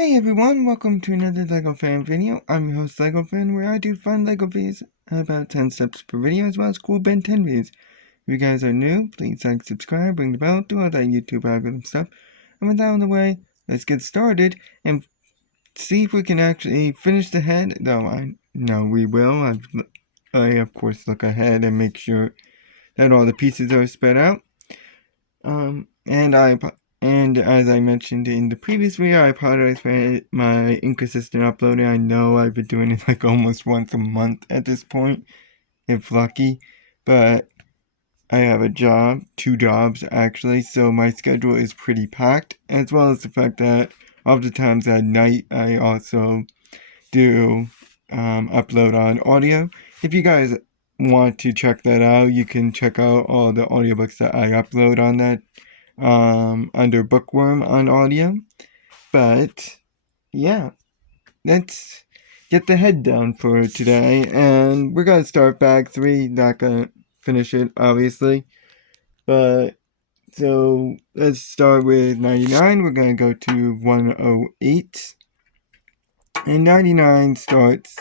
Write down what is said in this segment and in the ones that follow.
Hey everyone, welcome to another LEGO Fan video. I'm your host LEGO Fan, where I do fun LEGO videos about 10 steps per video, as well as cool Ben 10 videos. If you guys are new, please like, subscribe, ring the bell, do all that YouTube algorithm stuff. And with that out of the way, let's get started and see if we can actually finish the head. Though I know we will. I of course look ahead and make sure that all the pieces are spread out. And as I mentioned in the previous video, I apologize for my inconsistent uploading. I know I've been doing it like almost once a month at this point, if lucky, but I have a job, 2 jobs actually, so my schedule is pretty packed, as well as the fact that oftentimes at night I also do upload on audio. If you guys want to check that out, you can check out all the audiobooks that I upload on that under Bookworm on audio. But yeah, let's get the head down for today, and we're gonna start bag 3. Not gonna finish it obviously, but so let's start with 99. We're gonna go to 108, and 99 starts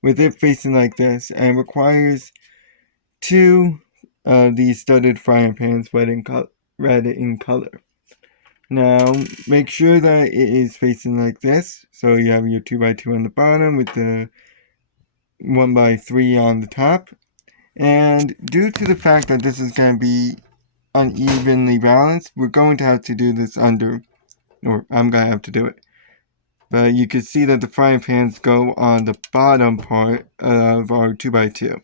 with it facing like this and requires 2 of these studded frying pans red in color. Now, make sure that it is facing like this. So you have your 2x2 on the bottom with the 1x3 on the top. And due to the fact that this is going to be unevenly balanced, we're going to have to do this under, or I'm going to have to do it. But you can see that the frying pans go on the bottom part of our 2x2.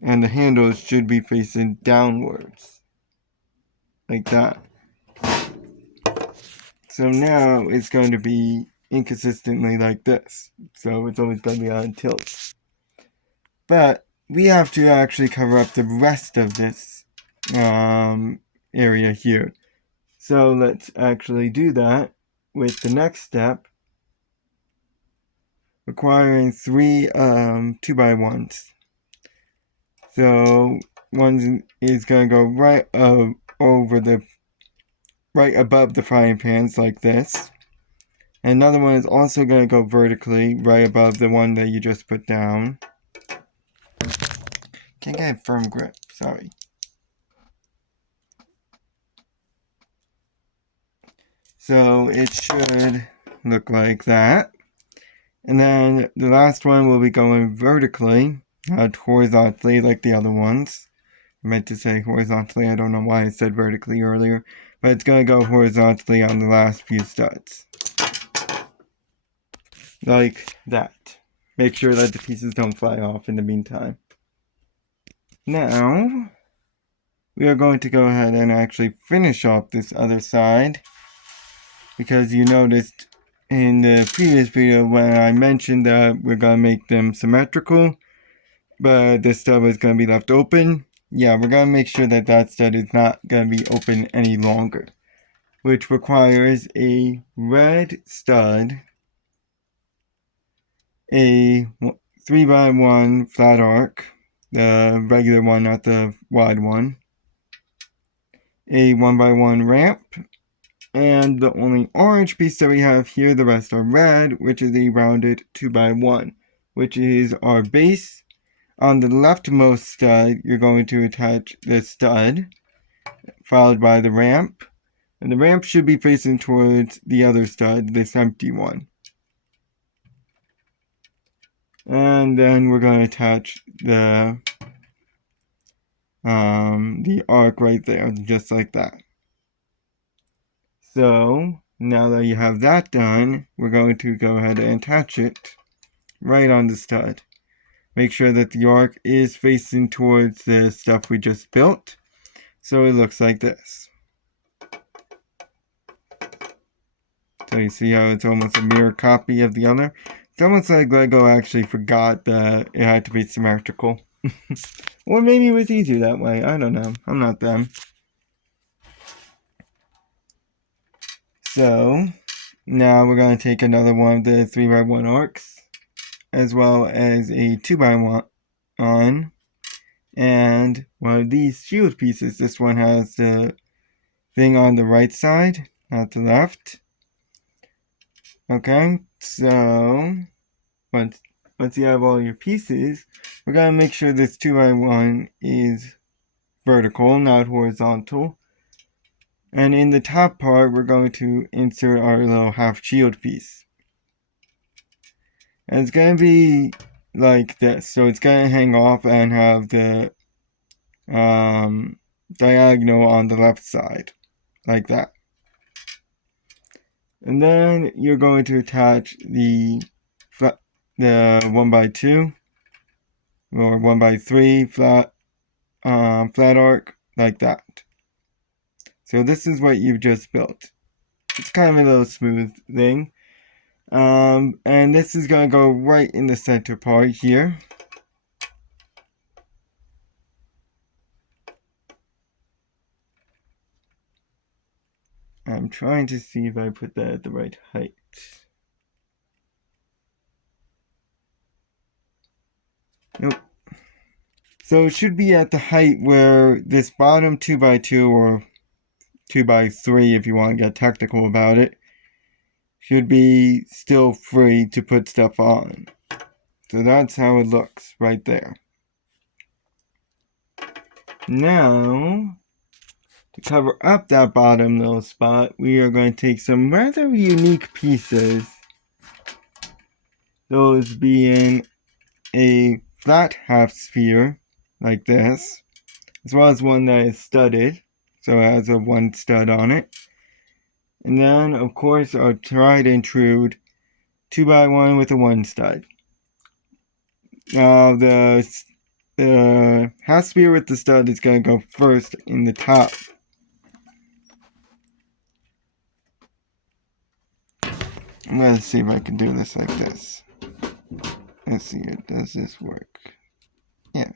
And the handles should be facing downwards. Like that. So now it's going to be inconsistently like this. So it's always going to be on tilt. But we have to actually cover up the rest of this area here. So let's actually do that with the next step, requiring 3 2x1s. So one is going to go right above the frying pans like this. Another one is also going to go vertically right above the one that you just put down. Can't get a firm grip, sorry. So it should look like that. And then the last one will be going vertically, not horizontally like the other ones. I meant to say horizontally, I don't know why I said vertically earlier. But it's going to go horizontally on the last few studs. Like that. Make sure that the pieces don't fly off in the meantime. Now, we are going to go ahead and actually finish off this other side, because you noticed in the previous video when I mentioned that we're going to make them symmetrical, but this stud is going to be left open. Yeah, we're going to make sure that that stud is not going to be open any longer, which requires a red stud, a 3x1 flat arc, the regular one, not the wide one, a 1x1 ramp, and the only orange piece that we have here, the rest are red, which is a rounded 2x1, which is our base. On the leftmost stud, you're going to attach the stud, followed by the ramp, and the ramp should be facing towards the other stud, this empty one. And then we're going to attach the arc right there, just like that. So, now that you have that done, we're going to go ahead and attach it right on the stud. Make sure that the arc is facing towards the stuff we just built, so it looks like this. So you see how it's almost a mirror copy of the other? It's almost like LEGO actually forgot that it had to be symmetrical. Or maybe it was easier that way, I don't know. I'm not them. So, now we're going to take another one of the 3x1 arcs, as well as a 2x1, and one of these shield pieces. This one has the thing on the right side, not the left. Okay, so once you have all your pieces, we're gonna make sure this 2x1 is vertical, not horizontal. And in the top part, we're going to insert our little half shield piece. And it's going to be like this. So it's going to hang off and have the diagonal on the left side, like that. And then you're going to attach the 1x2 or 1x3 flat arc, like that. So this is what you've just built. It's kind of a little smooth thing. And this is going to go right in the center part here. I'm trying to see if I put that at the right height. Nope. So it should be at the height where this bottom 2x2 or 2x3, if you want to get technical about it, should be still free to put stuff on. So that's how it looks right there. Now, to cover up that bottom little spot, we are going to take some rather unique pieces. Those being a flat half sphere, like this, as well as one that is studded, so it has a one stud on it. And then, of course, our tried and true 2x1 with a one stud. Now, the half sphere with the stud is going to go first in the top. Let's see if I can do this like this. Let's see here. Does this work? Yeah,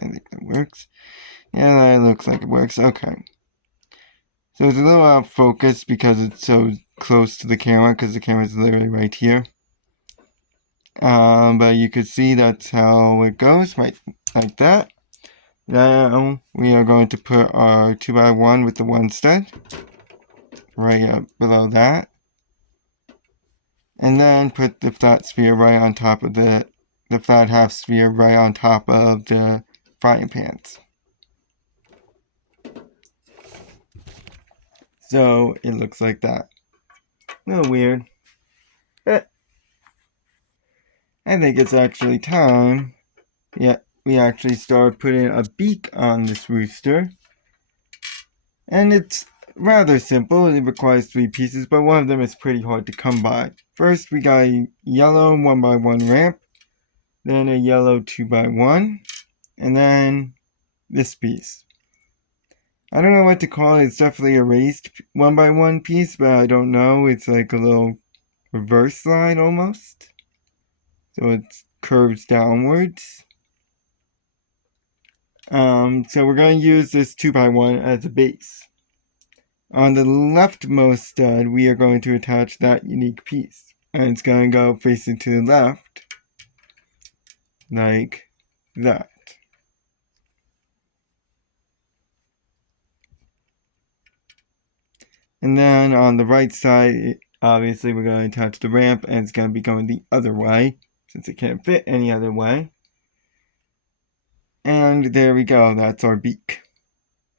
I think that works. Yeah, that looks like it works. Okay. So it's a little out of focus because it's so close to the camera, because the camera is literally right here. But you can see that's how it goes, right like that. Now we are going to put our 2x1 with the one stud right up below that. And then put the flat sphere right on top of the flat half sphere right on top of the frying pans. So it looks like that. A little weird. But I think it's actually time. Yeah, we actually start putting a beak on this rooster. And it's rather simple. It requires 3 pieces, but one of them is pretty hard to come by. First, we got a yellow 1x1 ramp, then a yellow 2x1, and then this piece. I don't know what to call it. It's definitely a raised 1x1 piece, but I don't know. It's like a little reverse line almost. So it curves downwards. So we're going to use this 2x1 as a base. On the leftmost stud, we are going to attach that unique piece. And it's going to go facing to the left, like that. And then on the right side, obviously we're going to attach the ramp, and it's going to be going the other way, since it can't fit any other way. And there we go, that's our beak.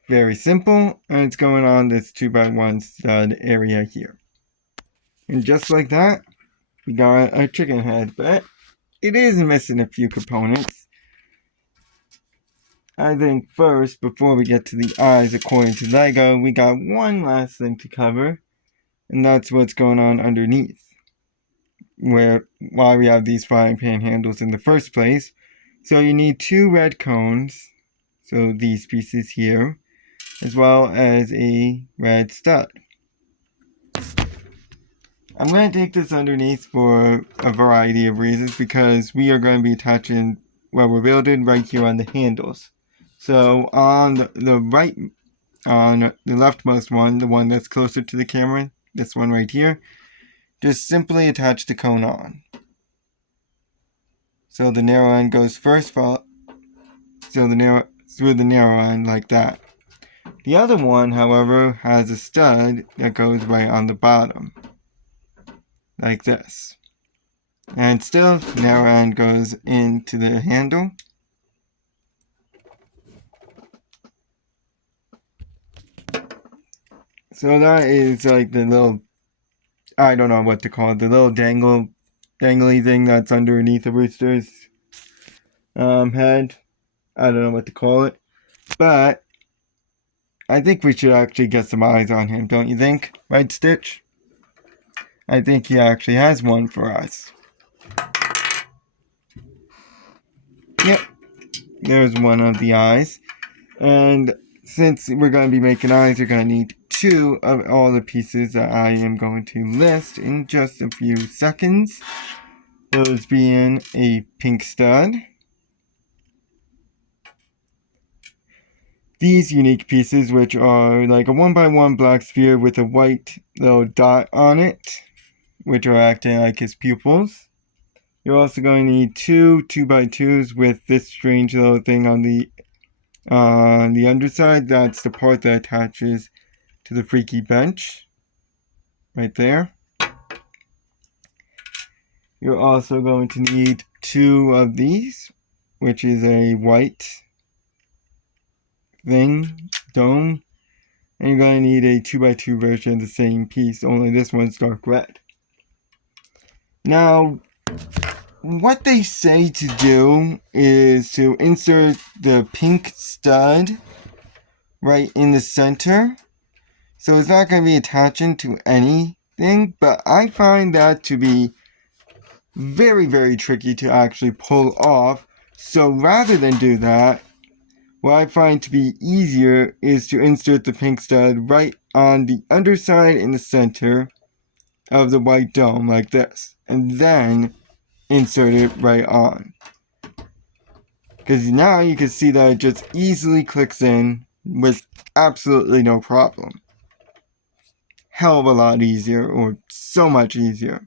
Very simple, and it's going on this 2x1 stud area here. And just like that, we got a chicken head, but it is missing a few components. I think first, before we get to the eyes, according to LEGO, we got one last thing to cover, and that's what's going on underneath. Why we have these frying pan handles in the first place. So you need 2 red cones, so these pieces here, as well as a red stud. I'm going to take this underneath for a variety of reasons, because we are going to be attaching what we're building right here on the handles. So on the right, on the leftmost one, the one that's closer to the camera, this one right here, just simply attach the cone on. So the narrow end goes first, through the narrow end like that. The other one, however, has a stud that goes right on the bottom. like this. And still, narrow end goes into the handle. So that is like the little, I don't know what to call it, the little dangly thing that's underneath the rooster's head. I don't know what to call it. But I think we should actually get some eyes on him, don't you think? Right, Stitch? I think he actually has one for us. Yep, there's one of the eyes. And since we're going to be making eyes, you're going to need 2 of all the pieces that I am going to list in just a few seconds. Those being a pink stud, these unique pieces, which are like a 1x1 black sphere with a white little dot on it, which are acting like his pupils. You're also going to need 2 2x2s with this strange little thing on the underside. That's the part that attaches to the freaky bench right there. You're also going to need 2 of these, which is a white dome, and you're going to need a 2x2 version of the same piece, only this one's dark red. Now, what they say to do is to insert the pink stud right in the center. So it's not going to be attaching to anything, but I find that to be very, very tricky to actually pull off. So rather than do that, what I find to be easier is to insert the pink stud right on the underside in the center of the white dome like this, and then insert it right on. Because now you can see that it just easily clicks in with absolutely no problem. Hell of a lot easier, or so much easier.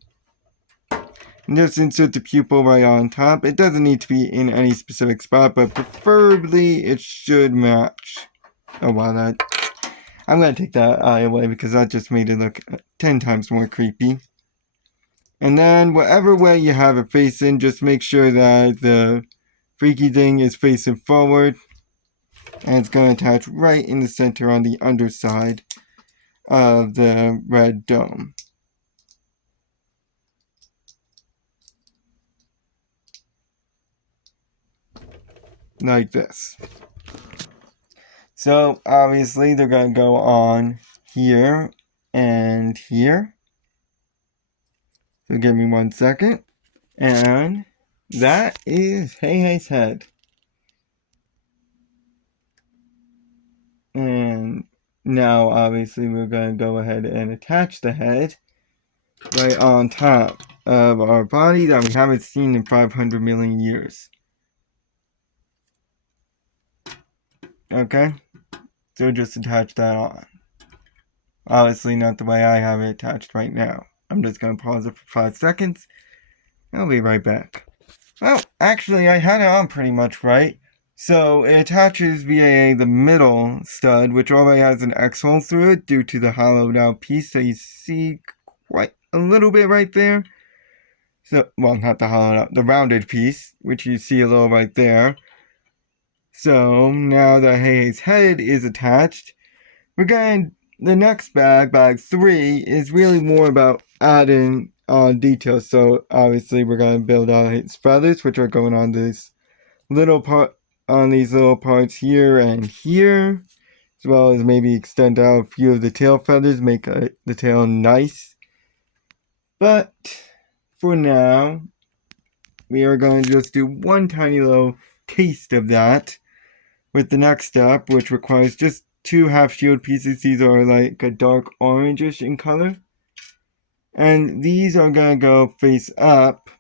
And just insert the pupil right on top. It doesn't need to be in any specific spot, but preferably it should match. Oh wow, I'm going to take that eye away because that just made it look 10 times more creepy. And then whatever way you have it facing, just make sure that the freaky thing is facing forward. And it's going to attach right in the center on the underside of the red dome. Like this. So obviously they're going to go on here and here. So give me 1 second. And that is Hey Hey's head. And now obviously we're going to go ahead and attach the head right on top of our body that we haven't seen in 500 million years. Okay? So just attach that on. Obviously not the way I have it attached right now. I'm just going to pause it for 5 seconds. I'll be right back. Well, actually I had it on pretty much right. So it attaches via the middle stud, which already has an X hole through it due to the hollowed out piece that you see quite a little bit right there. So, well, not the hollowed out, the rounded piece, which you see a little right there. So now that Hey Hey's head is attached, we're going. The next bag 3, is really more about adding details. So obviously we're going to build out his feathers, which are going on this little part, on these little parts here and here, as well as maybe extend out a few of the tail feathers, make the tail nice. But for now, we are going to just do one tiny little taste of that with the next step, which requires just 2 half shield pieces. These are like a dark orangish in color. And these are going to go face up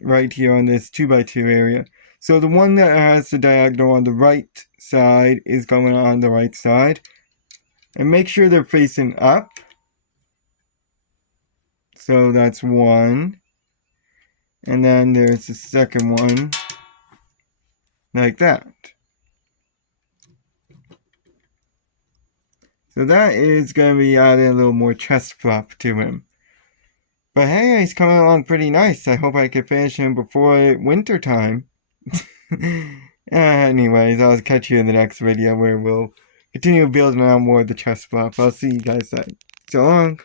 right here on this 2x2 area. So the one that has the diagonal on the right side is going on the right side. And make sure they're facing up. So that's one. And then there's the second one. Like that. So that is going to be adding a little more chest fluff to him. But hey, he's coming along pretty nice. I hope I can finish him before winter time. Anyways, I'll catch you in the next video where we'll continue building out more of the chest flop. I'll see you guys then. So long.